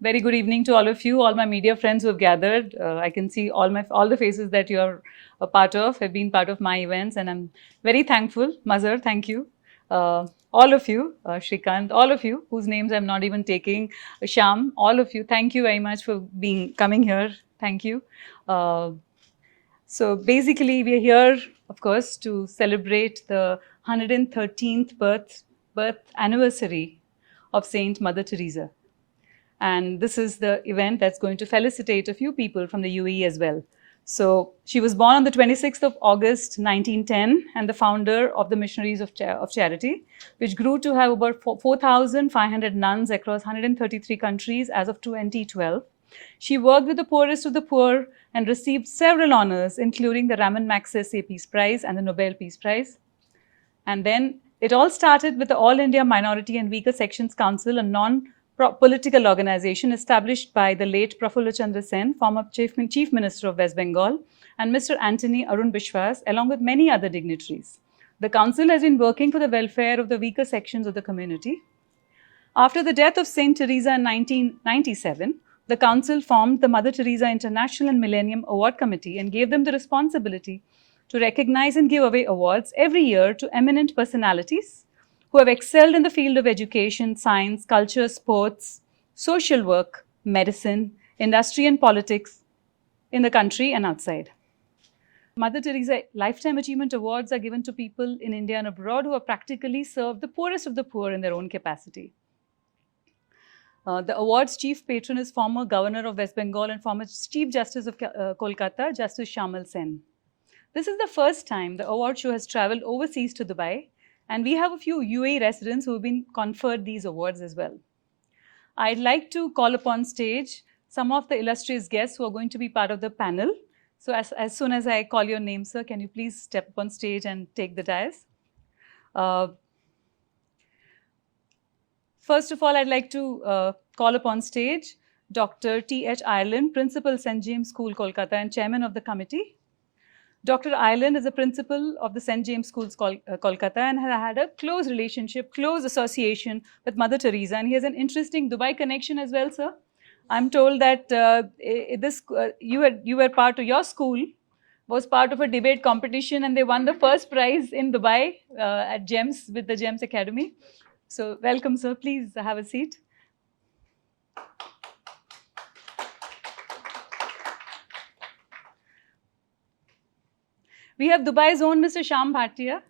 Very good evening to all of you, all my media friends who have gathered. I can see all the faces that you are a part of, have been part of my events, and I'm very thankful. Mazhar, thank you. All of you, Shrikant, all of you, whose names I'm not even taking, Shyam, all of you, thank you very much for coming here. Thank you. So basically, we are here, of course, to celebrate the 113th birth anniversary of Saint Mother Teresa. And this is the event that's going to felicitate a few people from the UAE as well. So she was born on the 26th of August, 1910, and the founder of the Missionaries of Charity, which grew to have about 4,500 nuns across 133 countries as of 2012. She worked with the poorest of the poor and received several honors, including the Ramon Magsaysay Peace Prize and the Nobel Peace Prize. And then it all started with the All India Minority and Weaker Sections Council, a non-political organization established by the late Prafulla Chandra Sen, former Chief Minister of West Bengal, and Mr. Anthony Arun Biswas, along with many other dignitaries. The council has been working for the welfare of the weaker sections of the community. After the death of Saint Teresa in 1997, the council formed the Mother Teresa International and Millennium Award Committee and gave them the responsibility to recognize and give away awards every year to eminent personalities who have excelled in the field of education, science, culture, sports, social work, medicine, industry and politics in the country and outside. Mother Teresa Lifetime Achievement Awards are given to people in India and abroad who have practically served the poorest of the poor in their own capacity. The award's chief patron is former Governor of West Bengal and former Chief Justice of Calcutta, Justice Shyamal Sen. This is the first time the award show has traveled overseas to Dubai, and we have a few UAE residents who have been conferred these awards as well. I'd like to call upon stage some of the illustrious guests who are going to be part of the panel. So as soon as I call your name, sir, can you please step up on stage and take the dais? First of all, I'd like to call upon stage Dr. T.H. Ireland, Principal St. James School, Kolkata, and Chairman of the committee. Dr. Ireland is a principal of the St. James Schools, Kolkata, and has had a close relationship, close association with Mother Teresa. And he has an interesting Dubai connection as well, sir. I'm told that you were part of your school, was part of a debate competition, and they won the first prize in Dubai at GEMS with the GEMS Academy. So welcome, sir. Please have a seat. We have Dubai's own Mr. Shyam Bhatia,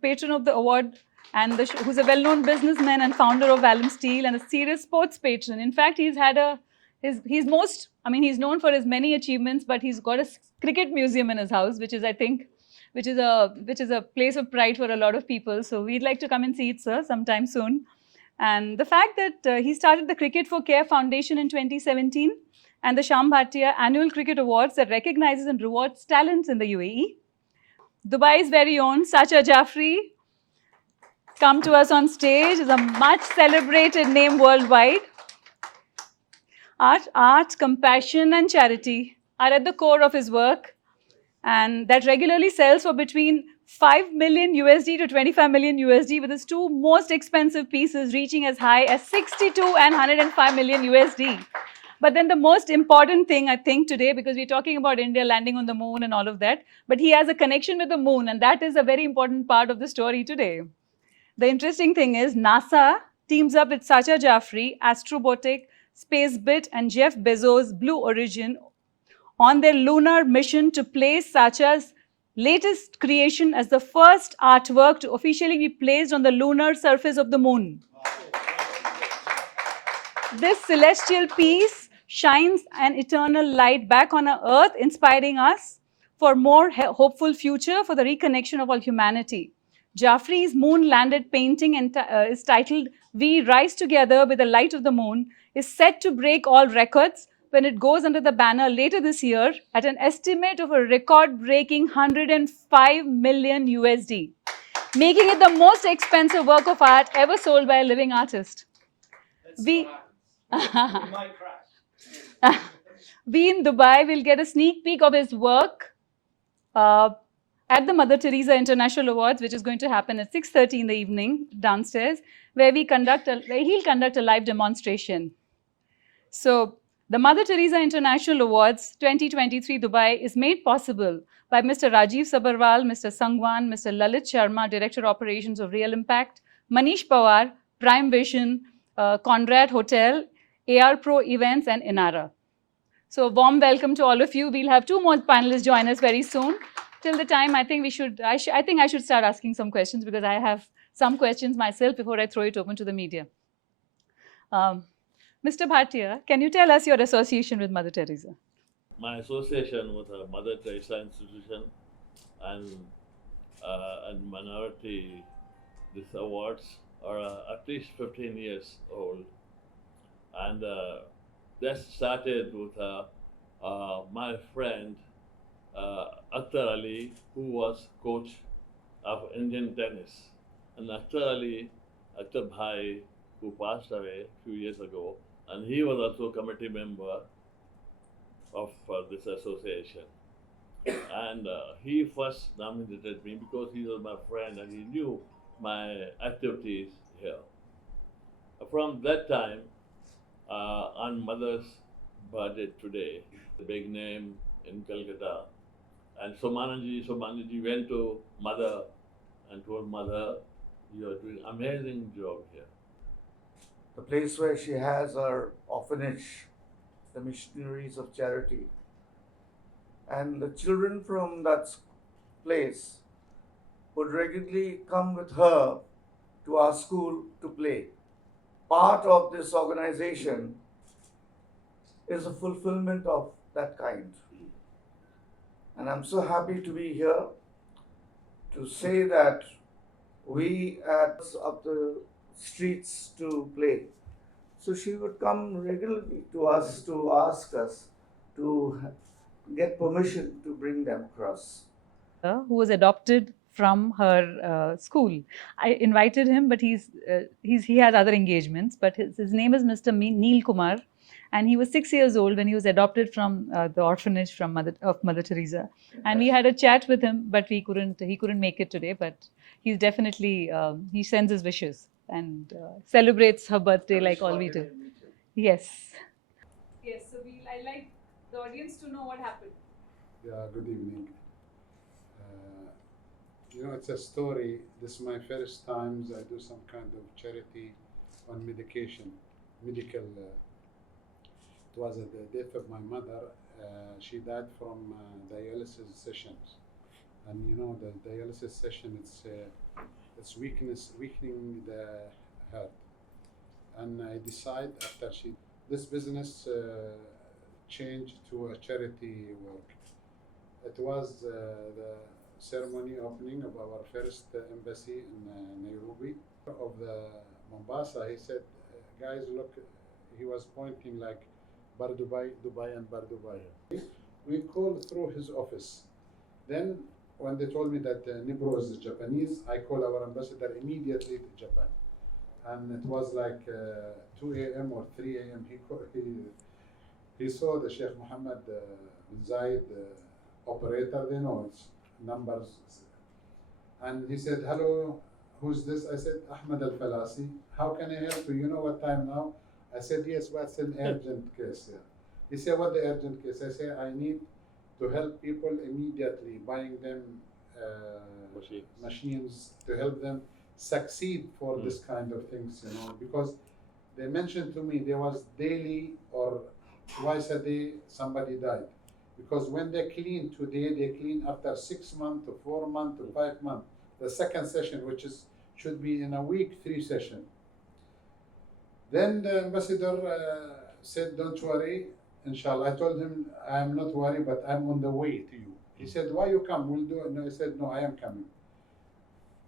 patron of the award, and who's a well-known businessman and founder of Valum Steel and a serious sports patron. In fact, he's known for his many achievements, but he's got a cricket museum in his house, which is, I think, which is a place of pride for a lot of people. So we'd like to come and see it, sir, sometime soon. And the fact that he started the Cricket for Care Foundation in 2017 and the Shyam Bhatia Annual Cricket Awards that recognizes and rewards talents in the UAE. Dubai's very own Sacha Jaffrey, come to us on stage, is a much celebrated name worldwide. Art, compassion, and charity are at the core of his work, and that regularly sells for between 5 million USD to 25 million USD, with his two most expensive pieces reaching as high as 62 and 105 million USD. But then the most important thing, I think, today, because we're talking about India landing on the moon and all of that, but he has a connection with the moon, and that is a very important part of the story today. The interesting thing is NASA teams up with Sacha Jaffrey, Astrobotic, Spacebit, and Jeff Bezos' Blue Origin on their lunar mission to place Sacha's latest creation as the first artwork to officially be placed on the lunar surface of the moon. This celestial piece shines an eternal light back on our earth, inspiring us for more hopeful future for the reconnection of all humanity. Jaffrey's moon-landed painting is titled "We Rise Together with the Light of the Moon," is set to break all records when it goes under the banner later this year at an estimate of a record-breaking 105 million USD, making it the most expensive work of art ever sold by a living artist. We in Dubai will get a sneak peek of his work at the Mother Teresa International Awards, which is going to happen at 6:30 in the evening downstairs, where he'll conduct a live demonstration. So the Mother Teresa International Awards 2023 Dubai is made possible by Mr. Rajiv Sabarwal, Mr. Sangwan, Mr. Lalit Sharma, Director Operations of Real Impact, Manish Pawar, Prime Vision, Conrad Hotel, AR Pro Events, and Inara. So a warm welcome to all of you. We'll have two more panelists join us very soon. Till the time, I think I should start asking some questions because I have some questions myself before I throw it open to the media. Mr. Bhatia, can you tell us your association with Mother Teresa? My association with the Mother Teresa institution and minority these awards are at least 15 years old, and that started with my friend Akhtar Ali, who was coach of Indian tennis, and Akhtar Bhai, who passed away a few years ago, and he was also a committee member of this association. And he first nominated me because he was my friend and he knew my activities here. From that time, on Mother's birthday today, the big name in Calcutta, and Somanaji went to Mother and told Mother, "You are doing amazing job here." The place where she has her orphanage, the Missionaries of Charity. And the children from that place would regularly come with her to our school to play. Part of this organization is a fulfillment of that kind. And I'm so happy to be here to say that we at up the streets to play. So she would come regularly to us to ask us to get permission to bring them across. Who was adopted from her school. I invited him, but he has other engagements. But his name is Mr. Neel Kumar, and he was 6 years old when he was adopted from the orphanage from Mother Teresa. And we had a chat with him, but he couldn't make it today. But he's definitely he sends his wishes and celebrates her birthday like all we do. Yes. Yes. So I like the audience to know what happened. Yeah, good evening. It's a story. This is my first times I do some kind of charity on medical. It was at the death of my mother. She died from dialysis sessions, and the dialysis session it's weakening the heart. And I decide after this business changed to a charity work. It was the ceremony opening of our first embassy in Nairobi. Of the Mombasa, he said, guys, look, he was pointing like Bar Dubai, and Bar Dubai. We called through his office. Then when they told me that Nibro is Japanese, I called our ambassador immediately to Japan. And it was like 2 a.m. or 3 a.m. He saw the Sheikh Mohammed bin Zayed operator, they know it's numbers. And he said, hello, who's this? I said, Ahmed Al-Falasi. How can I help you? You know what time now? I said, yes, but it's an urgent case. Yeah. He said, what the urgent case? I said, I need to help people immediately, buying them machines to help them succeed for this kind of things, because they mentioned to me there was daily or twice a day somebody died. Because when they clean today, they clean after 6 months to 4 months to 5 months. The second session, which should be in a week, 3 sessions. Then the ambassador said, don't worry, inshallah. I told him, I am not worried, but I'm on the way to you. He said, why you come? We'll do it. No, I said, no, I am coming.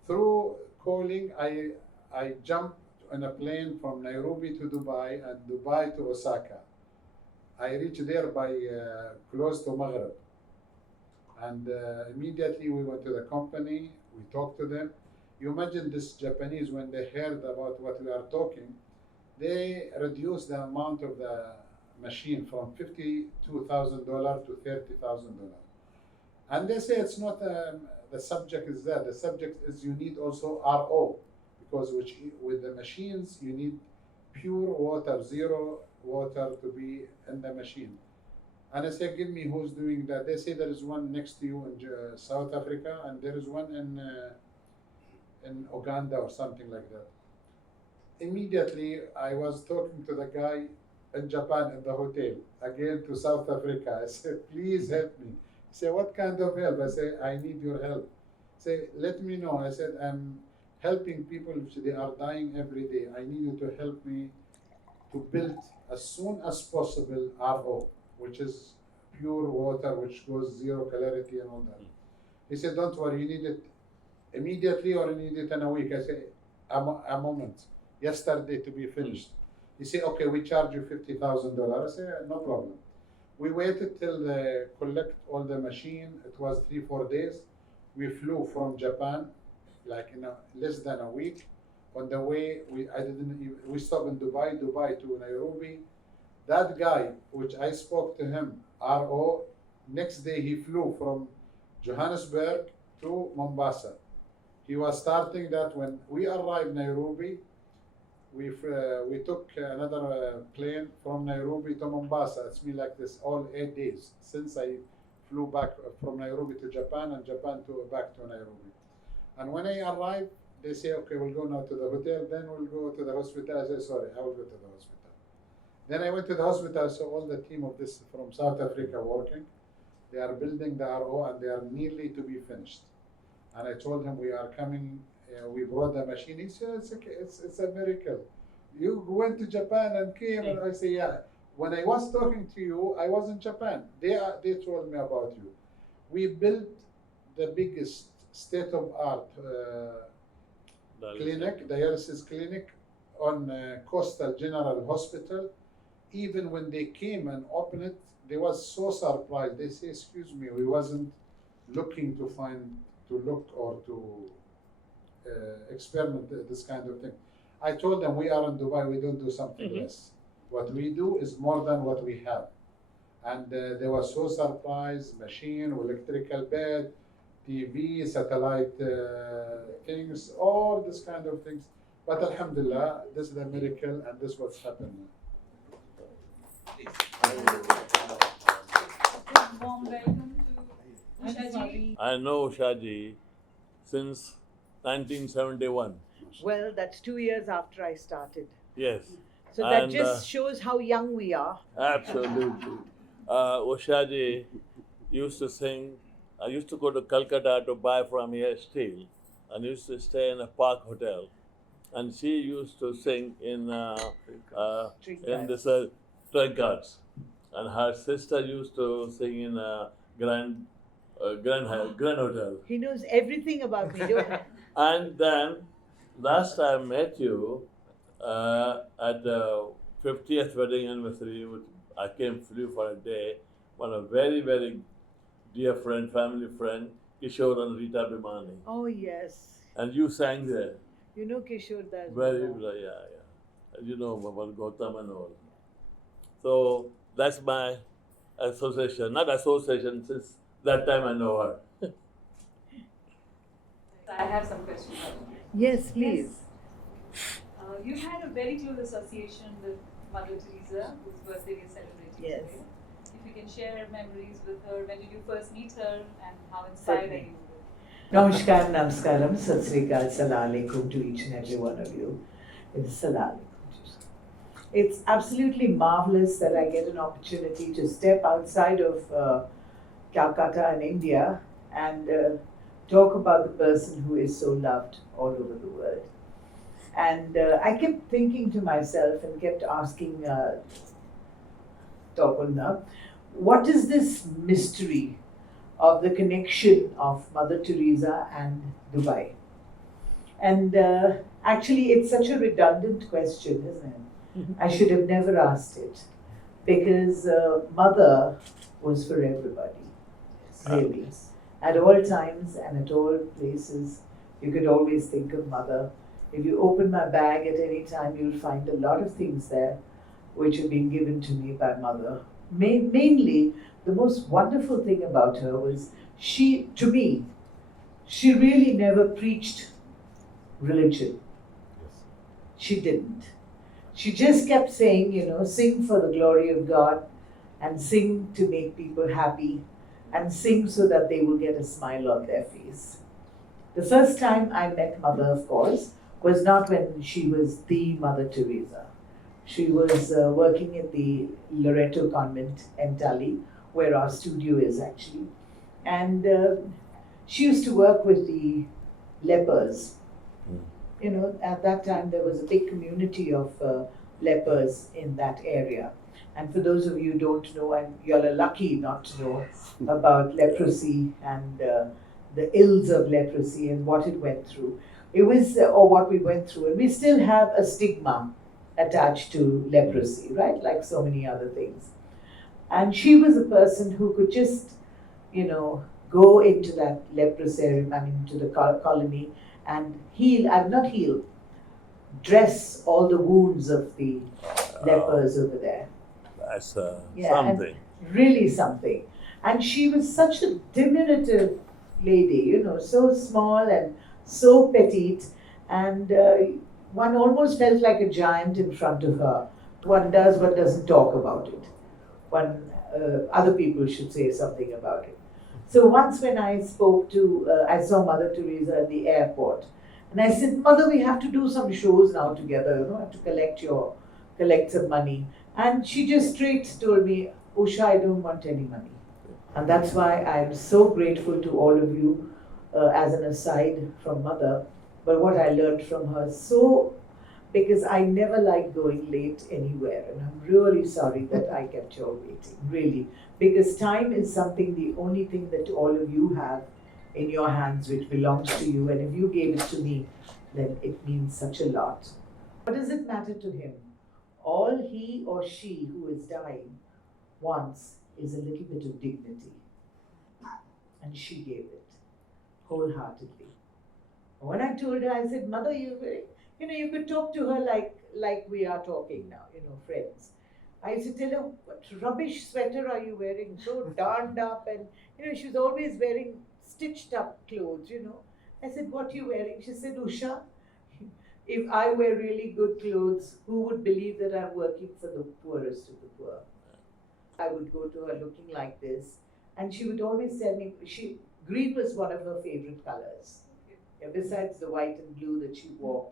Through calling, I jumped on a plane from Nairobi to Dubai and Dubai to Osaka. I reached there by close to Maghrib. And immediately we went to the company, we talked to them. You imagine this Japanese, when they heard about what we are talking, they reduced the amount of the machine from $52,000 to $30,000. And they say it's not, the subject is that. The subject is you need also RO, because with the machines, you need pure water, zero water to be in the machine. And I said, give me who's doing that. They say there is one next to you in South Africa, and there is one in Uganda or something like that. Immediately, I was talking to the guy in Japan in the hotel, again to South Africa. I said, please help me. He said, what kind of help? I said, I need your help. He said, let me know. I said, I'm helping people, they are dying every day. I need you to help me to build as soon as possible RO, which is pure water, which goes zero clarity and all that. He said, don't worry, you need it immediately or you need it in a week. I said, a moment, yesterday to be finished. He said, okay, we charge you $50,000. I said, no problem. We waited till they collect all the machine. It was 3-4 days. We flew from Japan, like in less than a week. On the way, we stopped in Dubai to Nairobi. That guy, which I spoke to him, RO, next day he flew from Johannesburg to Mombasa. He was starting that when we arrived Nairobi. We took another plane from Nairobi to Mombasa. It's been like this all 8 days since I flew back from Nairobi to Japan and Japan back to Nairobi. And when I arrived, they say, okay, we'll go now to the hotel, then we'll go to the hospital. I said, sorry, I will go to the hospital. Then I went to the hospital, so all the team of this from South Africa working. They are building the RO and they are nearly to be finished. And I told him, we are coming, we brought the machine. He said, it's okay, it's a miracle. You went to Japan and came, and I say, yeah. When I was talking to you, I was in Japan. They told me about you. We built the biggest state-of-art dialysis clinic on Coastal General Hospital. Even when they came and opened it, they was so surprised. They say, excuse me, we wasn't looking to look or to experiment this kind of thing. I told them, we are in Dubai, we don't do something less. What we do is more than what we have. And they were so surprised, machine, electrical bed, TV, satellite things, all this kind of things. But Alhamdulillah, this is a miracle and this is what's happened. Warm welcome to Ushaji. I know Ushaji since 1971. Well, that's 2 years after I started. Yes. So that And, just shows how young we are. Absolutely. Ushaji used to sing. I used to go to Calcutta to buy from here steel, and used to stay in a Park Hotel. And she used to sing in this trade cards. And her sister used to sing in Grand Hotel. He knows everything about me. And then last time I met you at the 50th wedding anniversary, which I flew for a day. One of very, very dear friend, family friend, Kishore and Rita Bimani. Oh, yes. And you sang there. You know Kishore Das. Very, yeah. And you know about Gautam and all. So that's my association. Not association, since that time I know her. I have some questions. Yes, please. You had a very close association with Mother Teresa, whose birthday we are celebrating Yes. today. If you can share memories with her, when did you first meet her and how inspired are you? Namaskar, namaskaram, sat sri akal, salam alaikum to each and every one of you. It's salam alaikum. It's absolutely marvelous that I get an opportunity to step outside of Calcutta and India and talk about the person who is so loved all over the world. And I kept thinking to myself and kept asking Topulna, what is this mystery of the connection of Mother Teresa and Dubai? And actually, it's such a redundant question, isn't it? I should have never asked it, because Mother was for everybody, really. At all times and at all places, you could always think of Mother. If you open my bag at any time, you'll find a lot of things there which have been given to me by Mother. Mainly, the most wonderful thing about her was she really never preached religion. She didn't. She just kept saying, sing for the glory of God and sing to make people happy and sing so that they will get a smile on their face. The first time I met Mother, of course, was not when she was the Mother Teresa. She was working at the Loreto Convent in Tully, where our studio is actually. And she used to work with the lepers. At that time there was a big community of lepers in that area. And for those of you who don't know, and you're lucky not to know about leprosy and the ills of leprosy and what it went through. It was, or what we went through. And we still have a stigma attached to leprosy, right? Like so many other things. And she was a person who could just, go into that leprous area, into the colony and dress all the wounds of the lepers over there. That's something. Really something. And she was such a diminutive lady, so small and so petite, and one almost felt like a giant in front of her. One does but doesn't talk about it. Other people should say something about it. So once when I I saw Mother Teresa at the airport, and I said, Mother, we have to do some shows now together, have to collect some money. And she just straight told me, Usha, I don't want any money. And that's why I'm so grateful to all of you as an aside from Mother. But what I learned from her, because I never liked going late anywhere. And I'm really sorry that I kept you all waiting, really. Because time is the only thing that all of you have in your hands which belongs to you. And if you gave it to me, then it means such a lot. What does it matter to him? All he or she who is dying wants is a little bit of dignity. And she gave it wholeheartedly. When I told her, I said, Mother, you could talk to her like we are talking now, friends. I used to tell her, what rubbish sweater are you wearing? So darned up, and she was always wearing stitched up clothes, I said, what are you wearing? She said, Usha, if I wear really good clothes, who would believe that I'm working for the poorest of the poor? I would go to her looking like this, and she would always tell me, green was one of her favorite colors. Besides the white and blue that she wore.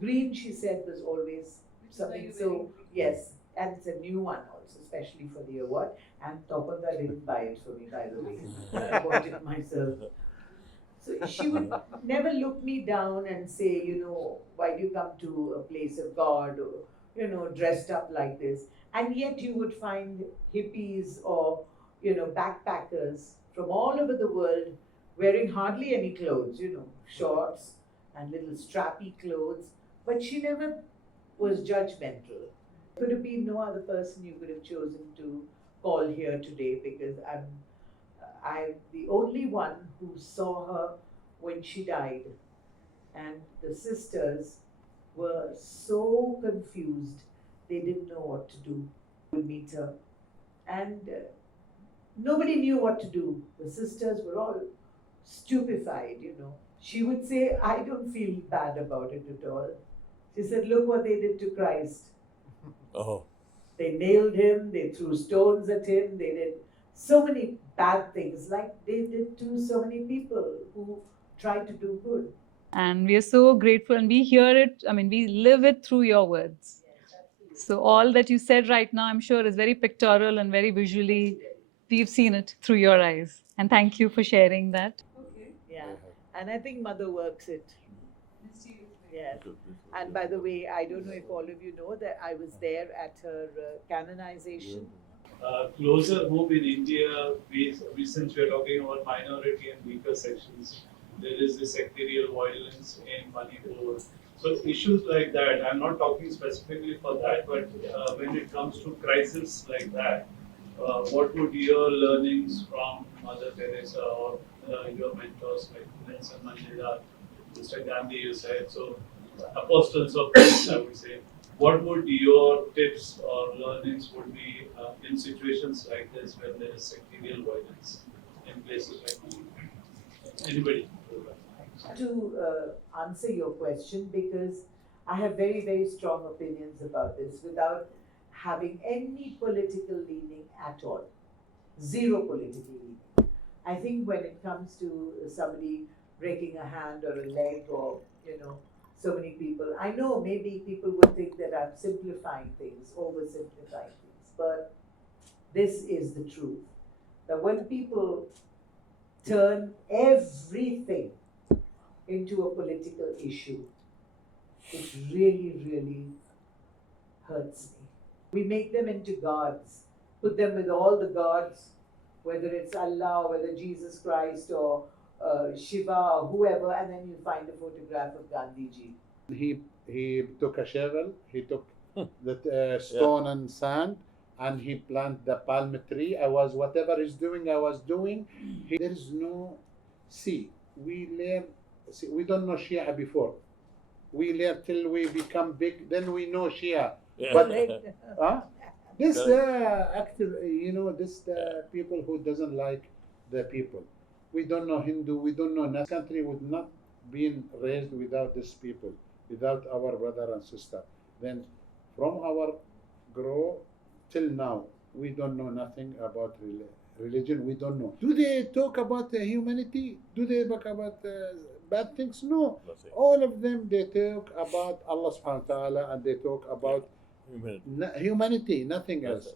Green, she said, was always something so, yes, and it's a new one also, especially for the award. And Topanga didn't buy it for me, by the way. I bought it myself. So she would never look me down and say, why do you come to a place of God, or, dressed up like this? And yet you would find hippies or, backpackers from all over the world wearing hardly any clothes, shorts and little strappy clothes. But she never was judgmental. Could have been no other person you could have chosen to call here today, because I'm the only one who saw her when she died. And the sisters were so confused, they didn't know what to do. We meet her, and nobody knew what to do. The sisters were all stupefied, She would say, I don't feel bad about it at all. She said, look what they did to Christ. Oh. They nailed him, they threw stones at him, they did so many bad things, like they did to so many people who tried to do good. And we are so grateful, and we hear it, we live it through your words. So all that you said right now, I'm sure, is very pictorial and very visually, we've seen it through your eyes. And thank you for sharing that. Yeah, and I think Mother works it. Yes. And by the way, I don't know if all of you know that I was there at her canonization. Closer home in India, since we are talking about minority and weaker sections, there is this sectarial violence in Manipur. So issues like that, I'm not talking specifically for that, but when it comes to crises like that, what would your learnings from Mother Teresa or your mentors like Nelson Mandela, Mr. Gandhi, you said, so apostles of peace, I would say, what would your tips or learnings would be in situations like this when there is sectarial violence in places like Manipur? Anybody? To answer your question, because I have very, very strong opinions about this without having any political leaning at all. Zero political leaning. I think when it comes to somebody breaking a hand or a leg or, so many people, I know maybe people would think that I'm simplifying things, oversimplifying things, but this is the truth. That when people turn everything into a political issue, it really, really hurts me. We make them into gods, put them with all the gods, whether it's Allah, whether Jesus Christ or Shiva or whoever, and then you find a photograph of Gandhiji. He took a shovel, he took the stone and sand, and he planted the palm tree. Whatever he's doing, I was doing. There is no, we don't know Shia before. We learn till we become big, then we know Shia. But this active, this people who doesn't like the people. We don't know Hindu, we don't know. This country would not be raised without these people, without our brother and sister. Then from our grow till now, we don't know nothing about religion. We don't know. Do they talk about humanity? Do they talk about bad things? No. All of them, they talk about Allah subhanahu wa ta'ala, and they talk about humanity, nothing else.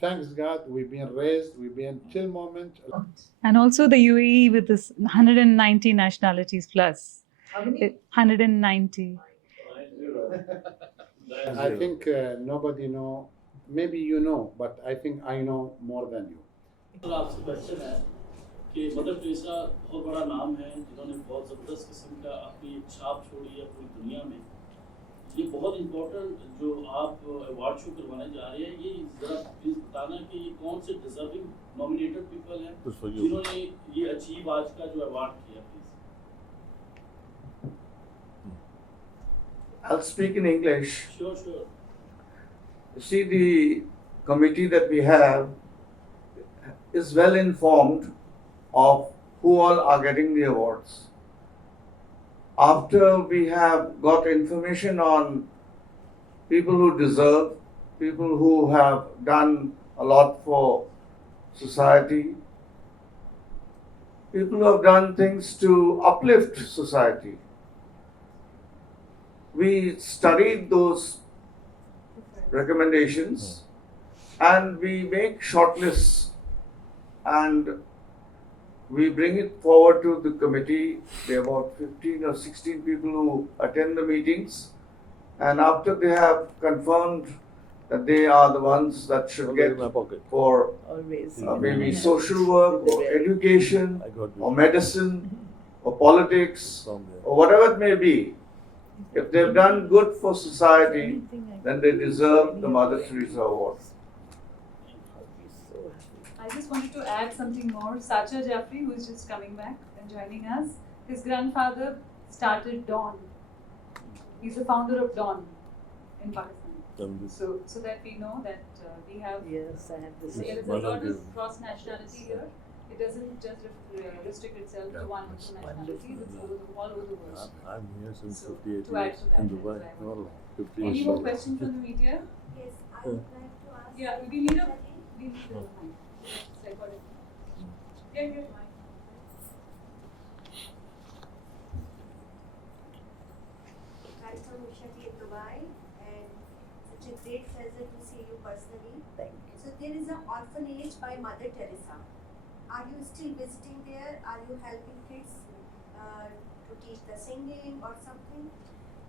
Thanks God, we've been raised, we've been till moment. And also the UAE with this 190 nationalities plus. How many? 190. I think nobody know. Maybe you know, but I think I know more than you. Sir आपसे question है कि mother Teresa बहुत बड़ा नाम है जिन्होंने बहुत ज़बरदस्त किस्म का अपनी छाप छोड़ी है पूरी दुनिया में। ये बहुत इम्पोर्टेंट जो आप अवार्ड शो करवाने जा रहे हैं, ये ज़रा प्लीज़ बताना कि ये कौन से डिजर्विंग नॉमिनेटेड पीपल हैं जिन्होंने ये अचीव आज का जो अवार्ड किया, please. I'll speak in English. Sure, sure. You see, the committee that we have is well informed of who all are getting the awards. After we have got information on people who deserve, people who have done a lot for society, people who have done things to uplift society, we studied those recommendations and we make shortlists and we bring it forward to the committee. There are about 15 or 16 people who attend the meetings, and after they have confirmed that they are the ones that should get for Always. maybe social work or education or medicine or politics or whatever it may be, if they've done good for society, then they deserve the Mother Teresa Award. I just wanted to add something more. Sacha Jaffrey, who is just coming back and joining us, his grandfather started Dawn. He's the founder of Dawn in Pakistan. So that we know that we have. Yes, I have this. There is a lot of cross nationality here. It doesn't just restrict itself to one nationality. It's all over the world. I'm here since So, 58 to add years to that, in that's Dubai. what I No, wanted. 50 Any years. more questions from the media? Yes, I would like to ask. Yeah, we need a mic. It's recorded. Get your mic. I'm from Missionaries in Dubai, and such a great pleasure to see you personally. Thank you. So there is an orphanage by Mother Teresa. Are you still visiting there? Are you helping kids to teach the singing or something?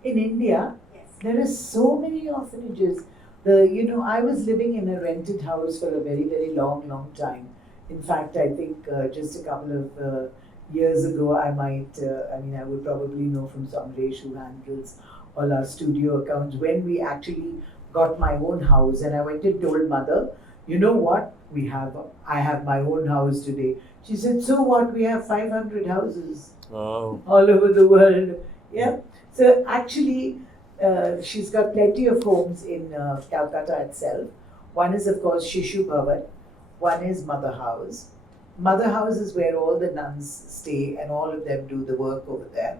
In India, Yes. there are so many orphanages. I was living in a rented house for a very, very long time. In fact, I think just a couple of years ago, I would probably know from Samresh, who handles all our studio accounts, when we actually got my own house. And I went and told Mother, you know what, I have my own house today. She said, so what, we have 500 houses all over the world. Yeah. So actually, she's got plenty of homes in Calcutta itself. One is, of course, Shishu Bhavan. One is Mother House. Mother House is where all the nuns stay and all of them do the work over there.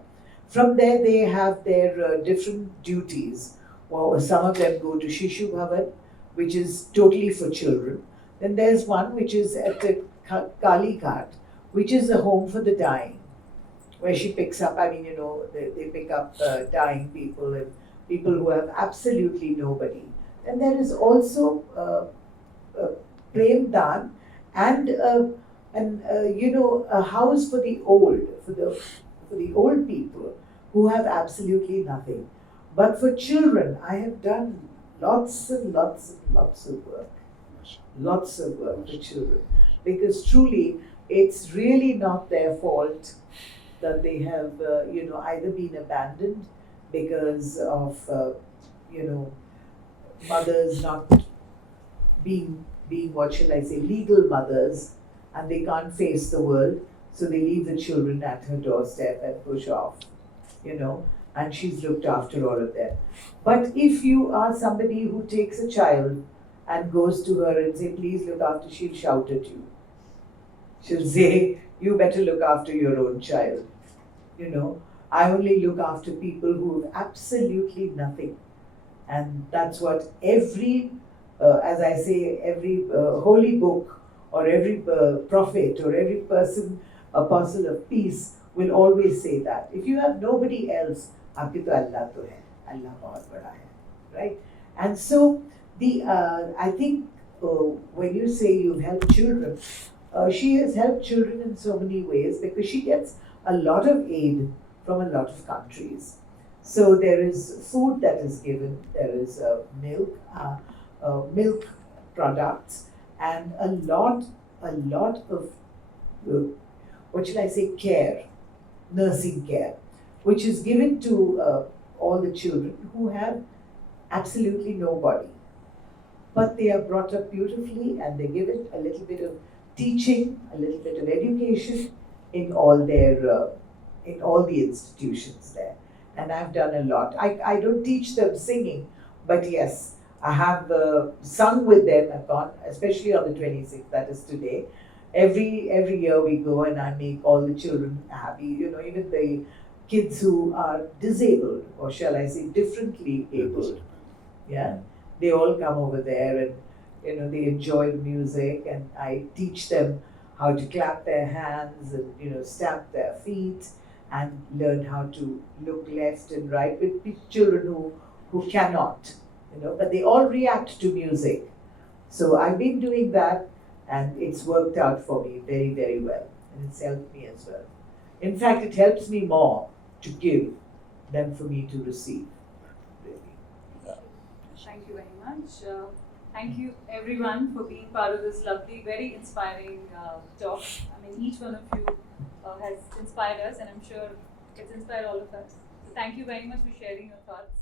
From there, they have their different duties. Well, some of them go to Shishu Bhavan, which is totally for children. Then there's one which is at the Kali Ghat, which is a home for the dying, where she picks up, they pick up dying people and people who have absolutely nobody. And there is also Prem Dan and a house for the old, for the old people who have absolutely nothing. But for children, I have done lots and lots and lots of work. Lots of work for children. Because truly, it's really not their fault that they have, either been abandoned because of, mothers not being, what shall I say, legal mothers, and they can't face the world, so they leave the children at her doorstep and push off, and she's looked after all of them. But if you are somebody who takes a child and goes to her and say, please look after, she'll shout at you. She'll say, you better look after your own child. I only look after people who have absolutely nothing. And that's what every, as I say, every holy book or every prophet or every person, apostle of peace will always say that. If you have nobody else, aapke to Allah to hai, Allah bahut bada hai, right? And so, I think when you say you've helped children, she has helped children in so many ways because she gets a lot of aid from a lot of countries. So there is food that is given, there is milk products, and a lot of, what shall I say, care, nursing care, which is given to all the children who have absolutely nobody. But they are brought up beautifully and they give it a little bit of teaching, a little bit of education in all their, in all the institutions there. And I've done a lot. I don't teach them singing, but yes, I have sung with them. I've gone, especially on the 26th, that is today. Every year we go and I make all the children happy, even the kids who are disabled, or shall I say differently abled. Yeah, they all come over there and they enjoy the music, and I teach them how to clap their hands and stamp their feet and learn how to look left and right with children who cannot, but they all react to music. So I've been doing that and it's worked out for me very, very well, and it's helped me as well. In fact, it helps me more to give than for me to receive, really. Thank you very much. Thank you everyone for being part of this lovely, very inspiring talk. I mean, each one of you has inspired us, and I'm sure it's inspired all of us. So thank you very much for sharing your thoughts.